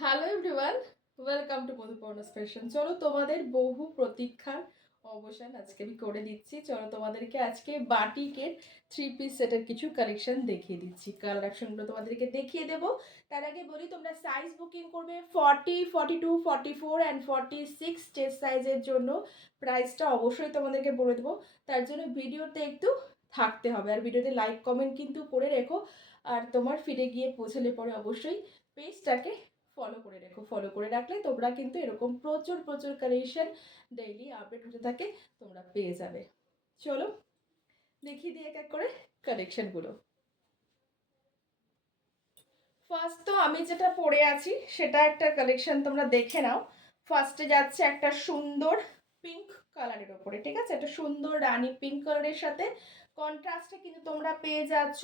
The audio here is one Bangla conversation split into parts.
Hello everyone, welcome to Madhuparna's fashion. চলো তোমাদের বহু প্রতীক্ষার অবসান আজকে আমি করে দিচ্ছি। চলো তোমাদেরকে আজকে বাটিকের 3 পিস সেটের কিছু কালেকশন দেখিয়ে দিচ্ছি। কালার অপশনগুলো তোমাদেরকে দেখিয়ে দেবো। তার আগে বলি তোমরা সাইজ বুকিং করবে 40, 42, 44 অ্যান্ড 46 চেস্ট সাইজের জন্য। প্রাইসটা অবশ্যই তোমাদেরকে বলে দেবো, তার জন্য ভিডিওতে একটু থাকতে হবে। আর ভিডিওতে লাইক কমেন্ট কিন্তু করে রেখো। আর তোমার ফিরে গিয়ে পৌঁছলে পরে অবশ্যই পেজটাকে ফলো করে রেখো। ফলো করে রাখলে তোমরা কিন্তু এরকম প্রচুর প্রচুর কালেকশন ডেইলি আপডেট হতে থাকে, তোমরা পেয়ে যাবে। চলো দেখিয়ে দিই এক এক করে কালেকশনগুলো। ফার্স্ট তো আমি যেটা পরে আছি সেটা একটা কালেকশন তোমরা দেখে নাও। ফার্স্টে যাচ্ছে একটা সুন্দর পিঙ্ক কালারের ওপরে, ঠিক আছে? একটা সুন্দর রানী পিঙ্ক কালারের সাথে কন্ট্রাস্টে কিন্তু তোমরা পেয়ে যাচ্ছ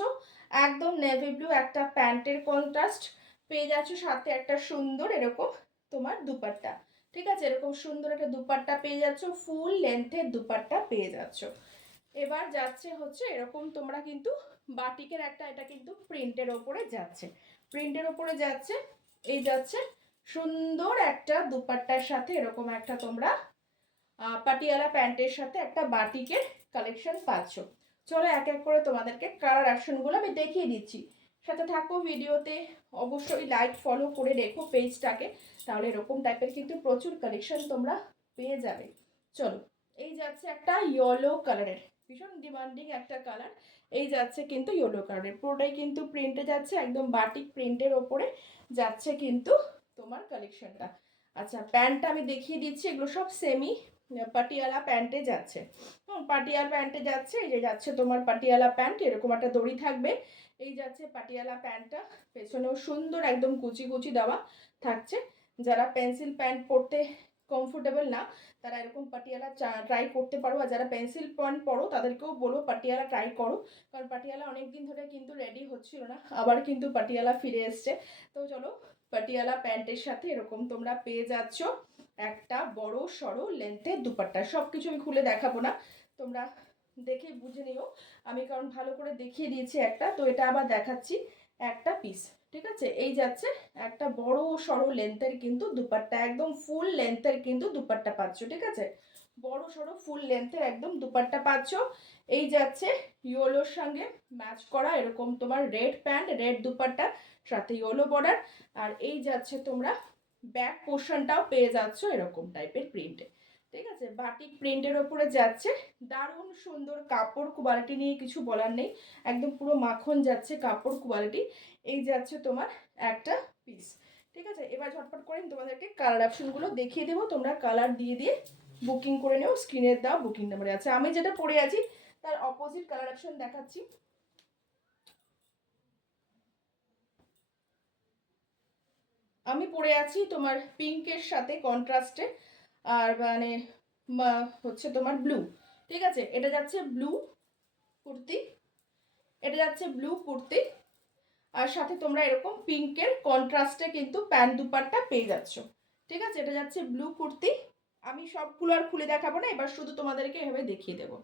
একদম নেভি ব্লু একটা প্যান্টের কন্ট্রাস্ট পেয়ে যাচ্ছ, সাথে একটা সুন্দর এরকম তোমার দুপাট্টা, ঠিক আছে? এরকম সুন্দর একটা দুপাট্টা পেয়ে যাচ্ছ, ফুল লেন্থের দুপাট্টা পেয়ে যাচ্ছ। এবার যাচ্ছে হচ্ছে এরকম তোমরা কিন্তু বাটিকের একটা, এটা কিন্তু প্রিন্টের ওপরে যাচ্ছে, প্রিন্টের ওপরে যাচ্ছে। এই যাচ্ছে সুন্দর একটা দুপাট্টার সাথে এরকম একটা তোমরা পাটিয়ালা প্যান্টের সাথে একটা বাটিকের কালেকশন পাচ্ছ। চলো এক এক করে তোমাদেরকে কালার অপশনগুলো আমি দেখিয়ে দিচ্ছি, সাথে থাকো ভিডিওতে। অবশ্যই লাইক ফলো করে রেখো পেজটাকে, তাহলে এরকম টাইপের কিন্তু প্রচুর কালেকশন তোমরা পেয়ে যাবে। চলো এই যাচ্ছে একটা ইয়েলো কালারের, ভীষণ ডিমান্ডিং একটা কালার। এই যাচ্ছে কিন্তু ইয়েলো কালারের, পুরোটাই কিন্তু প্রিন্টে যাচ্ছে, একদম বাটিক প্রিন্টের ওপরে যাচ্ছে কিন্তু তোমার কালেকশনটা। আচ্ছা প্যান্টটা আমি দেখিয়ে দিচ্ছি, এগুলো সব সেমি পাটিয়ালা প্যান্টে যাচ্ছে। পাটিয়ালা প্যান্টে যাচ্ছে, এই যে যাচ্ছে তোমার পাটিয়ালা প্যান্ট, এরকম একটা দড়ি থাকবে। এই যাচ্ছে পাটিয়ালা প্যান্টটা, পেছনেও সুন্দর একদম কুচি কুচি দেওয়া থাকছে। যারা পেন্সিল প্যান্ট পরতে কমফোর্টেবল না, তারা এরকম পাটিয়ালা ট্রাই করতে পারো। আর যারা পেন্সিল প্যান্ট পরো তাদেরকেও বলবো পাটিয়ালা ট্রাই করো, কারণ পাটিয়ালা অনেকদিন ধরে কিন্তু রেডি হচ্ছিল না, আবার কিন্তু পাটিয়ালা ফিরে এসছে। তো চলো পাটিয়ালা প্যান্টের সাথে এরকম তোমরা পেয়ে যাচ্ছ একটা বড় সড়ো লেন্থের দুপাট্টা। সব কিছু আমি খুলে দেখাবো না, তোমরা দেখে বুঝে নিও আমি, কারণ ভালো করে দেখিয়ে দিয়েছি একটা, তো এটা আবার দেখাচ্ছি একটা পিস, ঠিক আছে? এই যাচ্ছে একটা বড় সড়ো লেন্থের কিন্তু দুপাট্টা, একদম ফুল লেন্থের কিন্তু দুপাট্টা পাচ্ছ, ঠিক আছে? বড় সড়ো ফুল লেন্থের একদম দুপাট্টা পাচ্ছ। এই যাচ্ছে ইয়েলোর সঙ্গে ম্যাচ করা এরকম তোমার রেড প্যান্ট, রেড দুপাট্টা, সাথে ইয়েলো বর্ডার। আর এই যাচ্ছে তোমরা ব্যাক পোর্শনটাও পেয়ে যাচ্ছ এরকম টাইপের প্রিন্টে, ঠিক আছে? বাটিক প্রিন্টের ওপরে যাচ্ছে, দারুণ সুন্দর কাপড় কোয়ালিটি নিয়ে কিছু বলার নেই, একদম পুরো মাখন যাচ্ছে কাপড় কোয়ালিটি। এই যাচ্ছে তোমার একটা পিস, ঠিক আছে? এবার ঝটপট করে তোমাদেরকে কালার অপশনগুলো দেখিয়ে দেবো, তোমরা কালার দিয়ে দিয়ে বুকিং করে নেও। স্ক্রিনের দাও বুকিং নাম্বারে আছে। আমি যেটা পরে আছি তার অপোজিট কালার অপশন দেখাচ্ছি। আমি পরে আছি তোমার পিঙ্কের সাথে কন্ট্রাস্টে, আর মানে হচ্ছে তোমার ব্লু, ঠিক আছে? এটা যাচ্ছে ব্লু কুর্তি, এটা যাচ্ছে ব্লু কুর্তি, আর সাথে তোমরা এরকম পিঙ্কের কন্ট্রাস্টে কিন্তু প্যান্ট দুপাট্টা পেয়ে যাচ্ছ, ঠিক আছে? এটা যাচ্ছে ব্লু কুর্তি। আমি সবগুলো আর খুলে দেখাবো না, এবার শুধু তোমাদেরকে এভাবে দেখিয়ে দেবো,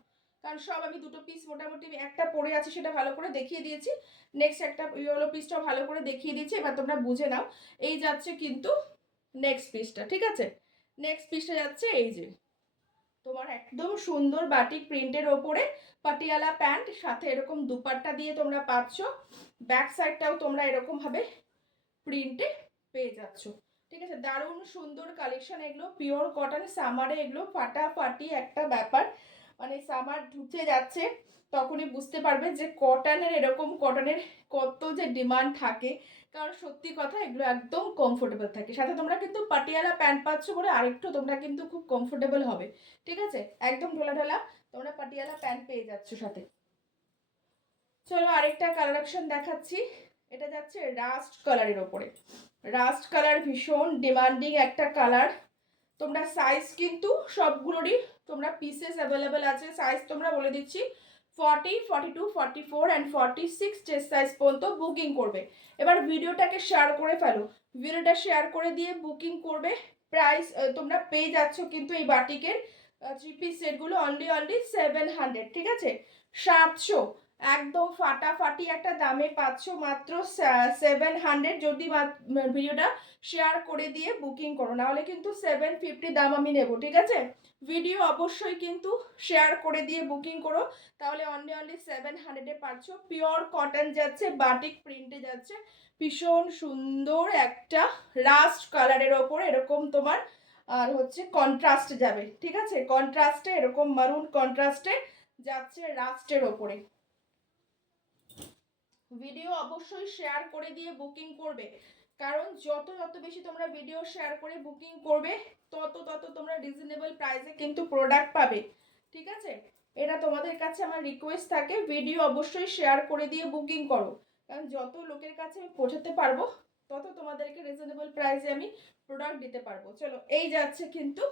কারণ সব আমি দুটো পিস মোটামুটি একটা পরে আছি সেটা ভালো করে দেখিয়ে দিয়েছি, নেক্সট একটা ইয়েলো পিসটাও ভালো করে দেখিয়ে দিয়েছি, এবার তোমরা বুঝে নাও। এই যাচ্ছে কিন্তু নেক্সট পিসটা, ঠিক আছে? নেক্সট পিসটা যাচ্ছে এই যে তোমার একদম সুন্দর বাটিক প্রিন্টের ওপরে পাটিয়ালা প্যান্ট, সাথে এরকম দুপাট্টা দিয়ে তোমরা পাচ্ছ। ব্যাক সাইডটাও তোমরা এরকম ভাবে প্রিন্টে পেয়ে যাচ্ছ, ঠিক আছে? দারুণ সুন্দর কালেকশন, এগুলো পিওর কটন, সামারে এগুলো ফাটাফাটি একটা ব্যাপার, মানে সামার ঢুকে যাচ্ছে তখনই বুঝতে পারবে যে কটনের, এরকম কটনের কত যে ডিমান্ড থাকে। কারণ সত্যি কথা এগুলো একদম কমফোর্টেবল থাকে, সাথে তোমরা কিন্তু পাটিয়ালা প্যান্ট পাচ্ছ বলে আরেকটু তোমরা কিন্তু খুব কমফোর্টেবল হবে, ঠিক আছে? একদম ঢোলা ঢোলা তোমরা পাটিয়ালা প্যান্ট পেয়ে যাচ্ছ সাথে। চলো আরেকটা কালার অপশন দেখাচ্ছি, এটা যাচ্ছে রাস্ট কালারের ওপরে। রাস্ট কালার ভীষণ ডিমান্ডিং একটা কালার। তোমরা সাইজ কিন্তু সবগুলোরই তোমরা পিসেস অ্যাভেলেবেল আছে, সাইজ তোমরা বলে দিচ্ছি 40, 42, 44 অ্যান্ড 46 চেস্ট সাইজ পর্যন্ত বুকিং করবে। এবার ভিডিওটাকে শেয়ার করে ফেলো, ভিডিওটা শেয়ার করে দিয়ে বুকিং করবে। প্রাইস তোমরা পেয়ে যাচ্ছ কিন্তু এই বাটিকের 3 পিস সেটগুলো অনলি 700, ঠিক আছে? 700 একদম ফাটাফাটি একটা দামে পাচ্ছ মাত্র 700। যদি ভিডিওটা শেয়ার করে দিয়ে বুকিং করো, নাহলে কিন্তু 750 দাম আমি নেব, ঠিক আছে? ভিডিও অবশ্যই কিন্তু শেয়ার করে দিয়ে বুকিং করো, তাহলে অনলি অনলি 700-এ পাচ্ছ। পিওর কটন যাচ্ছে, বাটিক প্রিন্টে যাচ্ছে, ভীষণ সুন্দর একটা রাস্ট কালারের ওপর এরকম তোমার আর হচ্ছে কন্ট্রাস্ট যাবে, ঠিক আছে? কন্ট্রাস্টে এরকম মারুন কন্ট্রাস্টে যাচ্ছে রাস্টের ওপরে। ভিডিও অবশ্যই শেয়ার করে দিয়ে বুকিং করবে, কারণ যত বেশি তোমরা ভিডিও শেয়ার করে বুকিং করবে তত তোমরা রিজনেবল প্রাইসে কিন্তু প্রোডাক্ট পাবে, ঠিক আছে? এটা তোমাদের কাছে আমার রিকোয়েস্ট থাকে, ভিডিও অবশ্যই শেয়ার করে দিয়ে বুকিং করো, কারণ যত লোকের কাছে আমি পৌঁছাতে পারবো তত তোমাদেরকে রিজনেবল প্রাইসে আমি প্রোডাক্ট দিতে পারবো। চলো এই যাচ্ছে কিন্তু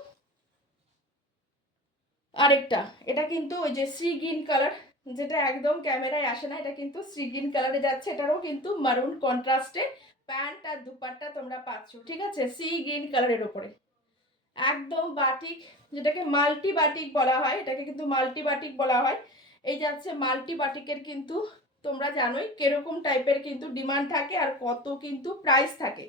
আরেকটা, এটা কিন্তু ওই যে সি গ্রিন কালার, যেটা একদম ক্যামেরায় আসে না, এটা কিন্তু সি গ্রিন কালারে যাচ্ছে, এটারও কিন্তু মারুন কন্ট্রাস্টে প্যান্ট আর দুপাট্টা তোমরা পাচ্ছ, ঠিক আছে? সি গ্রিন কালারের ওপরে একদম বাটিক, যেটাকে মাল্টি বাটিক বলা হয়, এটাকে কিন্তু মাল্টি বাটিক বলা হয়। এই যাচ্ছে মাল্টি বাটিকের কিন্তু তোমরা জানোই কিরকম টাইপের কিন্তু ডিমান্ড থাকে আর কত কিন্তু প্রাইস থাকে,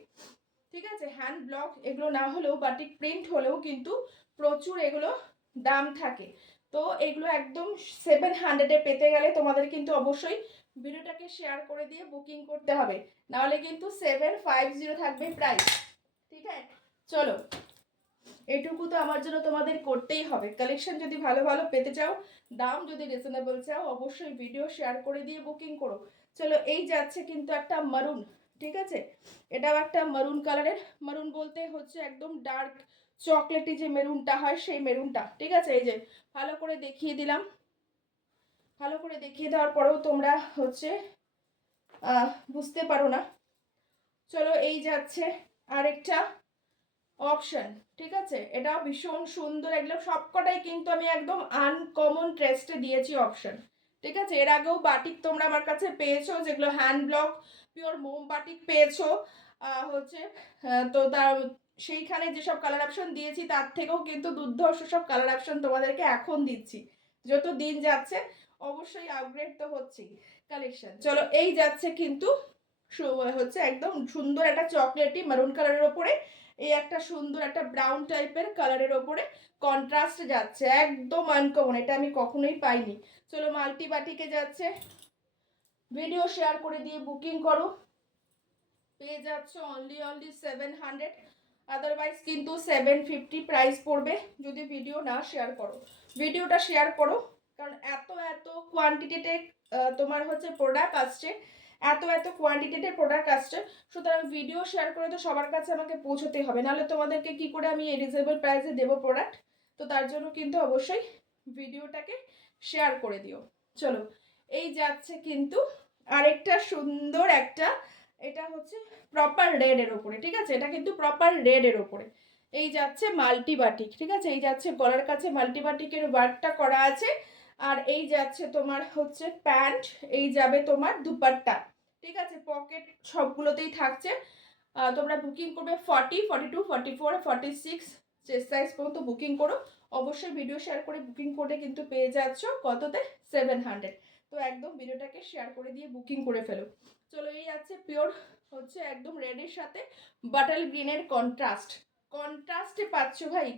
ঠিক আছে? হ্যান্ড ব্লক এগুলো না হলেও বাটিক প্রিন্ট হলেও কিন্তু প্রচুর এগুলো দাম থাকে। তো এগুলো একদম 700-এ পেতে গেলে তোমাদের কিন্তু অবশ্যই ভিডিওটাকে শেয়ার করে দিয়ে বুকিং করতে হবে, নাহলে কিন্তু 750 থাকবে প্রাইস, ঠিক আছে? চলো এটুকু তো আমার জন্য তোমাদের করতেই হবে। কালেকশন যদি ভালো ভালো পেতে চাও, দাম যদি রিজনেবল চাও, অবশ্যই ভিডিও শেয়ার করে দিয়ে বুকিং করো। চলো এই যাচ্ছে কিন্তু একটা মারুন, ঠিক আছে? এটাও একটা মারুন কালারের, মারুন বলতে হচ্ছে একদম ডার্ক চকলেটি যে মেরুনটা হয় সেই মেরুনটা, ঠিক আছে? এই যে ভালো করে দেখিয়ে দিলাম, ভালো করে দেখিয়ে দেওয়ার পরেও তোমরা হচ্ছে বুঝতে পারো না। চলো এই যাচ্ছে আরেকটা অপশন, ঠিক আছে? এটাও ভীষণ সুন্দর, এগুলো সবকটাই কিন্তু আমি একদম আনকমন ট্রেস্টে দিয়েছি অপশন, ঠিক আছে? এর আগেও বাটিক তোমরা আমার কাছে পেয়েছো, যেগুলো হ্যান্ড ব্লক পিওর মোম বাটিক পেয়েছো হচ্ছে, তো তার সেইখানে যেসব কালার অপশন দিয়েছি তার থেকেও কিন্তু দুর্ধর্ষ সব কালার অপশন তোমাদেরকে এখন দিচ্ছি, যত দিন যাচ্ছে অবশ্যই আপগ্রেড তো হচ্ছেই কালেকশন। চলো এই যাচ্ছে কিন্তু হচ্ছে একদম সুন্দর একটা চকলেটি মারুন কালারের ওপরে এই একটা সুন্দর একটা ব্রাউন টাইপের কালারের ওপরে কন্ট্রাস্ট যাচ্ছে, একদম আনকমন, এটা আমি কখনোই পাইনি। চলো মাল্টি বাটিকে যাচ্ছে, ভিডিও শেয়ার করে দিয়ে বুকিং করো, পেয়ে যাচ্ছ অনলি অনলি 700, আদারওয়াইজ কিন্তু 750 প্রাইস পড়বে যদি ভিডিও না শেয়ার করো। ভিডিওটা শেয়ার করো, কারণ এত কোয়ান্টিটিতে তোমার হচ্ছে প্রোডাক্ট আসছে, এত কোয়ান্টিটিতে প্রোডাক্ট আসছে, সুতরাং ভিডিও শেয়ার করে তো সবার কাছে আমাকে পৌঁছতে হবে, নাহলে তোমাদেরকে কি করে আমি এই রিজনেবল প্রাইসে দেবো প্রোডাক্ট? তো তার জন্য কিন্তু অবশ্যই ভিডিওটাকে শেয়ার করে দিও। চলো এই যাচ্ছে কিন্তু আরেকটা সুন্দর একটা, এটা হচ্ছে প্রপার রেড এর ওপরে, ঠিক আছে? এটা কিন্তু প্রপার রেড এর ওপরে এই যাচ্ছে মাল্টি বাটিক, ঠিক আছে? এই যাচ্ছে গলার কাছে মাল্টি বাটিকের ওয়ার্কটা করা আছে, আর এই যাচ্ছে তোমার হচ্ছে প্যান্ট, এই যাবে তোমার দুপাট্টা, ঠিক আছে? পকেট সবগুলোতেই থাকছে। তোমরা বুকিং করবে 40, 42, 44, 46 চেস্ট সাইজ পর্যন্ত বুকিং করো, অবশ্যই ভিডিও শেয়ার করে বুকিং করে কিন্তু পেয়ে যাচ্ছ কততে? 700। তো একদম ভিডিওটাকে শেয়ার করে দিয়ে বুকিং করে ফেলো। চলো এই আছে পিওর হচ্ছে একদম রেডের সাথে বাটাল গ্রিনের কন্ট্রাস্ট, কন্ট্রাস্টে পাচ্ছ ভাই,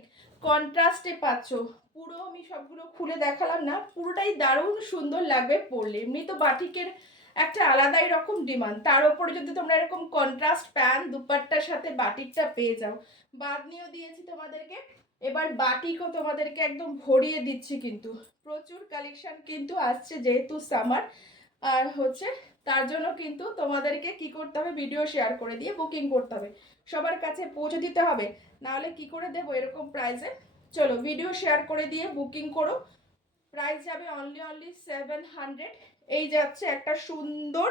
কন্ট্রাস্টে পাচ্ছ। পুরো আমি সবগুলো খুলে দেখালাম না, পুরোটাই দারুণ সুন্দর লাগবে পরলে। এমনি তো বাটিকের একটা আলাদাই রকম ডিমান্ড, তার উপরে যদি তোমরা এরকম কন্ট্রাস্ট প্যান্ট দুপাট্টার সাথে বাটিকটা পেয়ে যাও, বাঁধনিও দিয়েছি তোমাদেরকে, এবার বাটিকও তোমাদেরকে একদম ভরিয়ে দিচ্ছি। কিন্তু প্রচুর কালেকশন কিন্তু আসছে যেহেতু সামার, আর হচ্ছে তার জন্য কিন্তু তোমাদেরকে কি করতে হবে? ভিডিও শেয়ার করে দিয়ে বুকিং করতে হবে, সবার কাছে পৌঁছে দিতে হবে, নাহলে কি করে দেবো এরকম প্রাইসে? চলো ভিডিও শেয়ার করে দিয়ে বুকিং করো, প্রাইস যাবে অনলি অনলি 700। এই যাচ্ছে একটা সুন্দর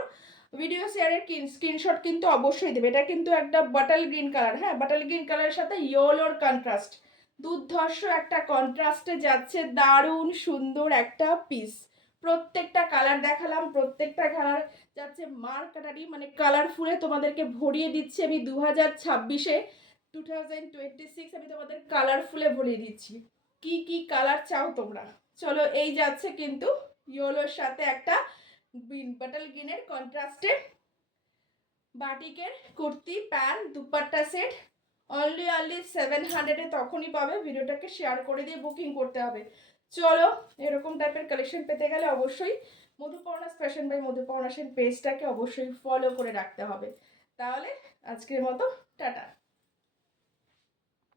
ভিডিও শেয়ারের স্ক্রিনশট কিন্তু অবশ্যই দেবে, এটা কিন্তু একটা বাটাল গ্রিন কালার, হ্যাঁ বাটাল গ্রিন কালারের সাথে ইয়েলোর কন্ট্রাস্ট, দুর্ধর্ষ একটা কন্ট্রাস্টে যাচ্ছে, দারুণ সুন্দর একটা পিস। প্রত্যেকটা কালার দেখালাম, প্রত্যেকটা কালার যাচ্ছে মার্কাটারি মানে কালারফুলে তোমাদেরকে ভরিয়ে দিচ্ছি আমি 2026-এ 2026 আমি তোমাদের কালারফুলে ভরিয়ে দিচ্ছি। কি কি কালার চাও তোমরা? চলো এই যাচ্ছে কিন্তু ইয়েলোর সাথে একটা বাটাল গ্রিনের কন্ট্রাস্টে বাটিকের kurti pant dupatta set only 700-এ তখনই পাবে। ভিডিওটাকে শেয়ার করে দিয়ে বুকিং করতে হবে। চলো, এরকম টাইপের কালেকশন পেতে গেলে অবশ্যই মধুপর্ণাস ফ্যাশন বাই মধুপর্ণা সেন পেজটাকে অবশ্যই ফলো করে রাখতে হবে। তাহলে আজকের মতো টাটা।